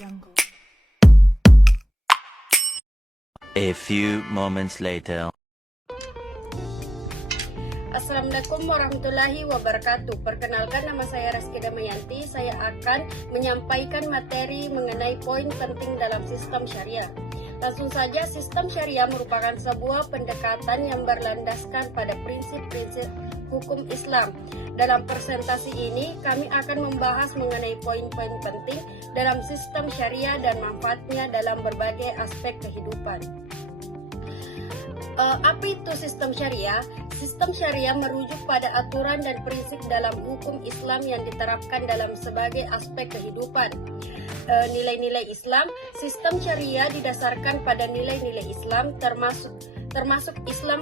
jungle. A few moments later. Assalamualaikum warahmatullahi wabarakatuh. Perkenalkan, nama saya Reski Damayanti. Saya akan menyampaikan materi mengenai poin penting dalam sistem syariah. Langsung saja, sistem syariah merupakan sebuah pendekatan yang berlandaskan pada prinsip-prinsip hukum Islam. Dalam presentasi ini, kami akan membahas mengenai poin-poin penting dalam sistem syariah dan manfaatnya dalam berbagai aspek kehidupan. Apa itu sistem syariah? Sistem syariah merujuk pada aturan dan prinsip dalam hukum Islam yang diterapkan dalam sebagai aspek kehidupan. Nilai-nilai Islam, sistem syariah didasarkan pada nilai-nilai Islam termasuk Islam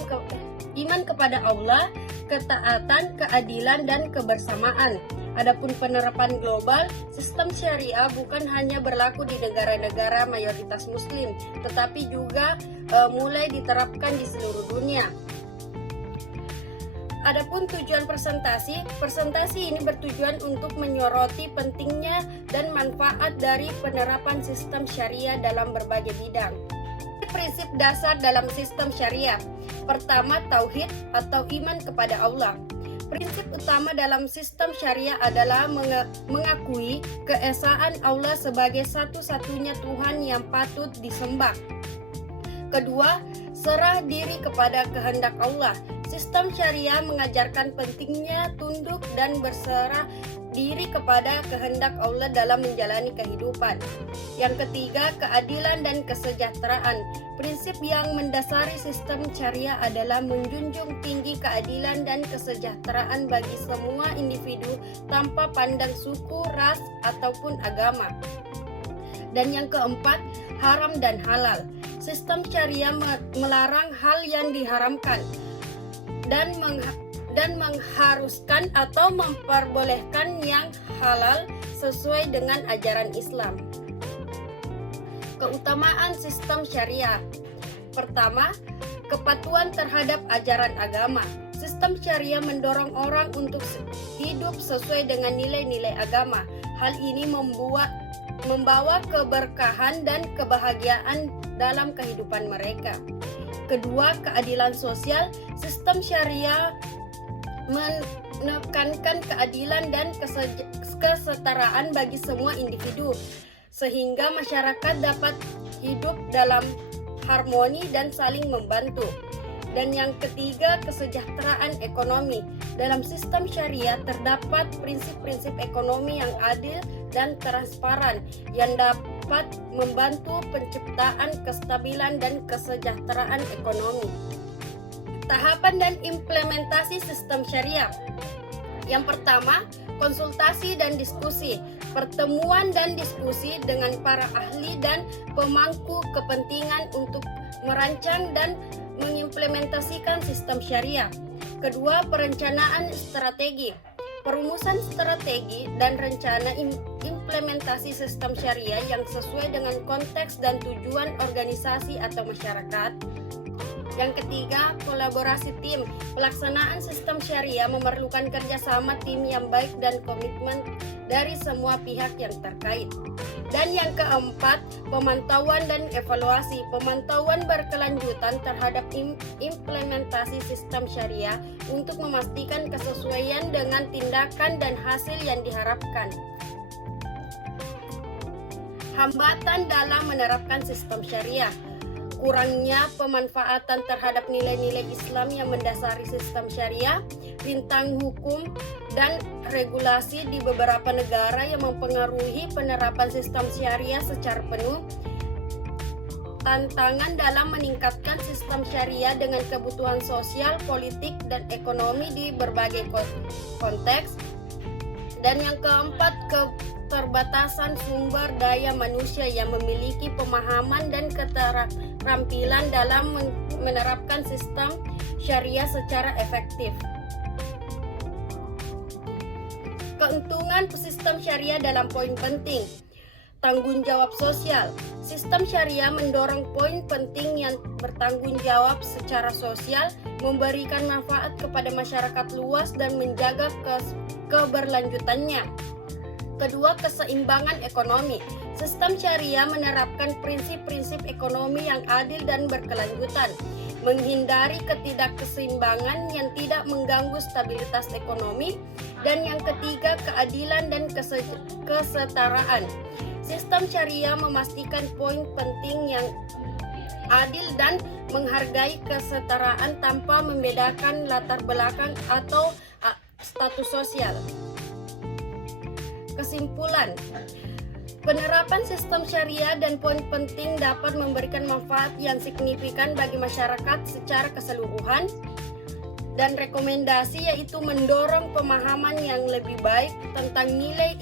iman kepada Allah, ketaatan, keadilan, dan kebersamaan. Adapun penerapan global, sistem syariah bukan hanya berlaku di negara-negara mayoritas muslim, tetapi juga mulai diterapkan di seluruh dunia. Adapun tujuan presentasi ini bertujuan untuk menyoroti pentingnya dan manfaat dari penerapan sistem syariah dalam berbagai bidang. Prinsip dasar dalam sistem syariah. Pertama, tauhid atau iman kepada Allah. Prinsip utama dalam sistem syariah adalah mengakui keesaan Allah sebagai satu-satunya Tuhan yang patut disembah. Kedua, serah diri kepada kehendak Allah. Sistem syariah mengajarkan pentingnya tunduk dan berserah diri kepada kehendak Allah dalam menjalani kehidupan. Yang ketiga, keadilan dan kesejahteraan. Prinsip yang mendasari sistem syariah adalah menjunjung tinggi keadilan dan kesejahteraan bagi semua individu tanpa pandang suku, ras, ataupun agama. Dan yang keempat, haram dan halal. Sistem syariah melarang hal yang diharamkan dan mengharuskan atau memperbolehkan yang halal sesuai dengan ajaran Islam. Keutamaan sistem syariah. Pertama, kepatuhan terhadap ajaran agama. Sistem syariah mendorong orang untuk hidup sesuai dengan nilai-nilai agama. Hal ini membawa keberkahan dan kebahagiaan dalam kehidupan mereka. Kedua, keadilan sosial. Sistem syariah menekankan keadilan dan kesetaraan bagi semua individu, sehingga masyarakat dapat hidup dalam harmoni dan saling membantu. Dan yang ketiga, kesejahteraan ekonomi. Dalam sistem syariah terdapat prinsip-prinsip ekonomi yang adil dan transparan yang dapat membantu penciptaan kestabilan dan kesejahteraan ekonomi. Tahapan dan implementasi sistem syariah. Yang pertama, konsultasi dan diskusi. Pertemuan dan diskusi dengan para ahli dan pemangku kepentingan untuk merancang dan mengimplementasikan sistem syariah. Kedua, perencanaan strategi. Perumusan strategi dan rencana implementasi sistem syariah yang sesuai dengan konteks dan tujuan organisasi atau masyarakat. Yang ketiga, kolaborasi tim. Pelaksanaan sistem syariah memerlukan kerjasama tim yang baik dan komitmen dari semua pihak yang terkait. Dan yang keempat, pemantauan dan evaluasi. Pemantauan berkelanjutan terhadap implementasi sistem syariah untuk memastikan kesesuaian dengan tindakan dan hasil yang diharapkan. Hambatan dalam menerapkan sistem syariah. Kurangnya pemanfaatan terhadap nilai-nilai Islam yang mendasari sistem syariah, rintang hukum dan regulasi di beberapa negara yang mempengaruhi penerapan sistem syariah secara penuh, tantangan dalam meningkatkan sistem syariah dengan kebutuhan sosial, politik, dan ekonomi di berbagai konteks. Dan yang keempat, keterbatasan sumber daya manusia yang memiliki pemahaman dan keterampilan dalam menerapkan sistem syariah secara efektif. Keuntungan sistem syariah dalam poin penting. Tanggung jawab sosial. Sistem syariah mendorong poin penting yang bertanggung jawab secara sosial, memberikan manfaat kepada masyarakat luas dan menjaga keberlanjutannya. Kedua, keseimbangan ekonomi. Sistem syariah menerapkan prinsip-prinsip ekonomi yang adil dan berkelanjutan, menghindari ketidakseimbangan yang tidak mengganggu stabilitas ekonomi, dan yang ketiga, keadilan dan kesetaraan. Sistem syariah memastikan poin penting yang adil dan menghargai kesetaraan tanpa membedakan latar belakang atau status sosial. Kesimpulan, penerapan sistem syariah dan poin penting dapat memberikan manfaat yang signifikan bagi masyarakat secara keseluruhan, dan rekomendasi yaitu mendorong pemahaman yang lebih baik tentang nilai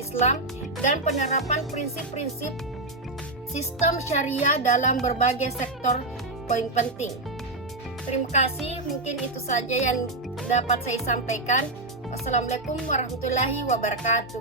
Islam dan penerapan prinsip-prinsip sistem syariah dalam berbagai sektor poin penting. Terima kasih, mungkin itu saja yang dapat saya sampaikan. Wassalamualaikum warahmatullahi wabarakatuh.